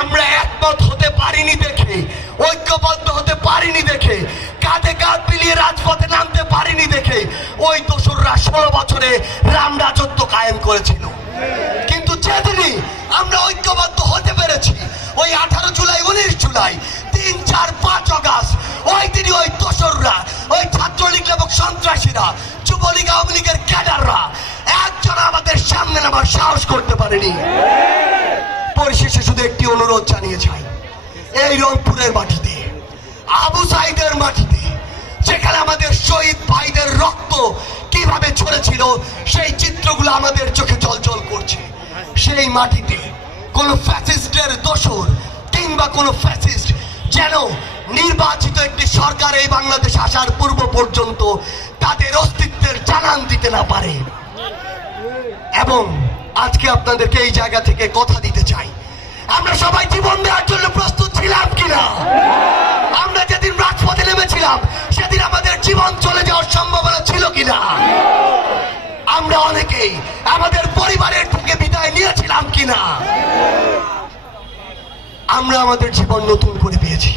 আমরা একমত হতে পারিনি দেখে, ঐক্যবদ্ধ হতে পারিনি দেখে, কাঁধে কাঁধ মিলিয়ে রাজপথে নামতে পারিনি দেখে ওই দোসররা 16 বছরে রাম রাজত্ব কায়েম করেছিল। কিন্তু যেদিনই আমরা ঐক্যবদ্ধ হতে পেরেছি, ওই 18 জুলাই, 19 জুলাই, 3, 4, 5 আগস্ট, ওই দিনই ওই দোসররা, ওই ছাত্রলীগ এবং সন্ত্রাসীরা, যুবলীগ, আওয়ামী লীগের ক্যাডাররা একজন আমাদের সামনে নামার সাহস করতে পারেনি। পরিশেষে শুধু একটি অনুরোধ জানিয়ে যাই, এই রংপুরের মাটিতে, আবু সাইদের মাটিতে, যেখানে আমাদের শহীদ ভাইদের রক্ত কিভাবে ঝরেছিল সেই চিত্রগুলো আমাদের চোখে জলজল করছে, সেই মাটিতে কোন ফ্যাসিস্টের দোসর কিংবা কোন ফ্যাসিস্ট যেন নির্বাচিত একটি সরকার এই বাংলাদেশ আসার পূর্ব পর্যন্ত তাদের অস্তিত্বের জানান দিতে না পারে। এবং আজকে আপনাদেরকে এই জায়গা থেকে কথা দিতে চাই, আমরা সবাই জীবন দেওয়ার জন্য প্রস্তুত ছিলাম কিনা? আমরা যেদিন রাজপথে নেমেছিলাম সেদিন আমাদের জীবন চলে যাওয়ার সম্ভাবনা ছিল কিনা? আমরা অনেকেই আমাদের পরিবারের থেকে বিদায় নিয়েছিলাম কিনা? আমরা আমাদের জীবন নতুন করে পেয়েছি।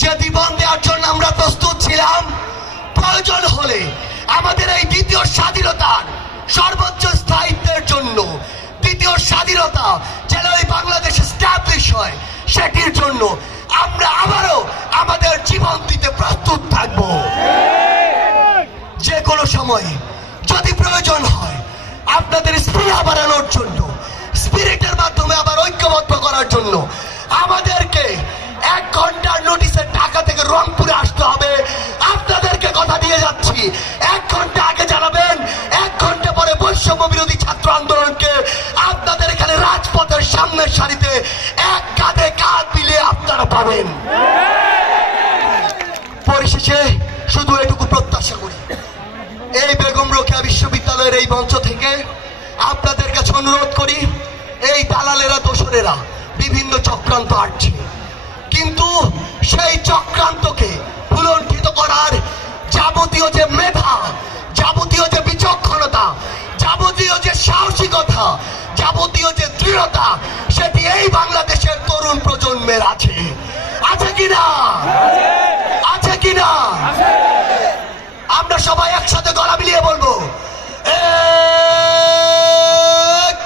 যে জীবন দেওয়ার জন্য আমরা প্রস্তুত ছিলাম, প্রয়োজন হলে আমাদের এই দ্বিতীয় স্বাধীনতার সর্বোচ্চ স্থায়িত্বের জন্য, দ্বিতীয় স্বাধীনতা যেন এই বাংলাদেশে স্ট্যাবলিশ হয়, সেটির জন্য আমরা আবারও আমাদের জীবন দিতে প্রস্তুত থাকব। যে কোনো সময় যদি প্রয়োজন হয় আপনাদের স্পৃহা বাড়ানোর জন্য, স্পিরিটের মাধ্যমে আবার ঐক্যবদ্ধ করার জন্য আমাদেরকে 1 ঘন্টার নোটিশে ঢাকা থেকে রংপুরে আসতে হবে। আপনাদেরকে কথা দিয়ে যাচ্ছি, 1 ঘন্টা আগে জানাবেন, 1 ঘন্টা পরে বৈষম্য বিরোধী ছাত্র আন্দোলনকে আপনাদের এখানে রাজপথের সামনের সারিতে এক কাঁধে কাঁধ মিলিয়ে আপনারা পাবেন। পরিশেষে শুধু এটুকু প্রত্যাশা করি, এই বেগম রোকেয়া বিশ্ববিদ্যালয়ের এই মঞ্চ থেকে আপনাদের কাছে অনুরোধ করি, এই দালালেরা, দোসরেরা বিভিন্ন চক্রান্ত আটছে, কিন্তু সেই চক্রান্তকে ভুলণ্ঠিত করার যাবতীয় যে মেধা, যাবতীয় যে বিচক্ষণতা, যাবতীয় যে সাহসিকতা, যাবতীয় যে দৃঢ়তা, সেটি এই বাংলাদেশের তরুণ প্রজন্মের আছে। আছে কিনা? আছে কিনা? আমরা সবাই একসাথে গলা মিলিয়ে বলবো,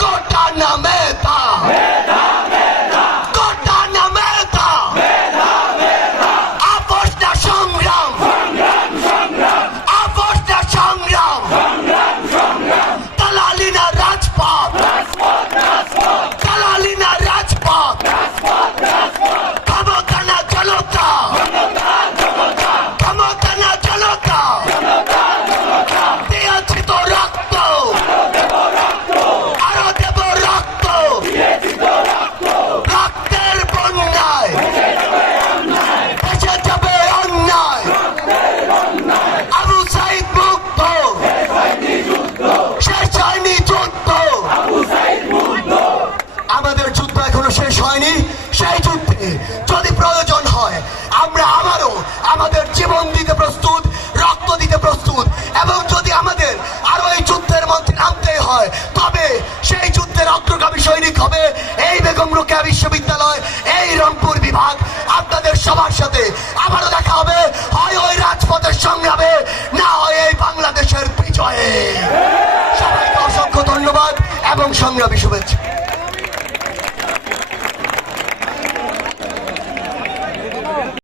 কোটা না মেধা, কোটা না মেধা, আপোষ না সংগ্রাম, আপোষ না সংগ্রাম, দালালি না রাজপথ, দালালি না রাজপথ, ক্ষমতা না জনতা, ক্ষমতা না জনতা, দিয়েছি তো রক্ত, আরো দেব রক্ত, রক্তের বন্যায় ভেসে যাবে অন্যায়, আবু সাইদ মুক্ত, শেষ হয়নি যুদ্ধ, আমাদের যুদ্ধ এখনো শেষ হয়নি। সেই যুদ্ধে যদি প্রয়োজন হয় আমরা আবারও আমাদের জীবন দিতে প্রস্তুত, রক্ত দিতে প্রস্তুত, এবং যদি আমাদের আরো এই যুদ্ধের মধ্যে নামতে হয় তবে সেই যুদ্ধের অগ্রগামী সৈনিক হবে এই বেগম রোকেয়া বিশ্ববিদ্যালয়, এই রংপুর বিভাগ। আপনাদের সবার সাথে আবারও দেখা হবে, হয় ওই রাজপথের সংগ্রামে, না হয় এই বাংলাদেশের বিজয়ে। সবাইকে অসংখ্য ধন্যবাদ এবং সংগ্রামী শুভেচ্ছা।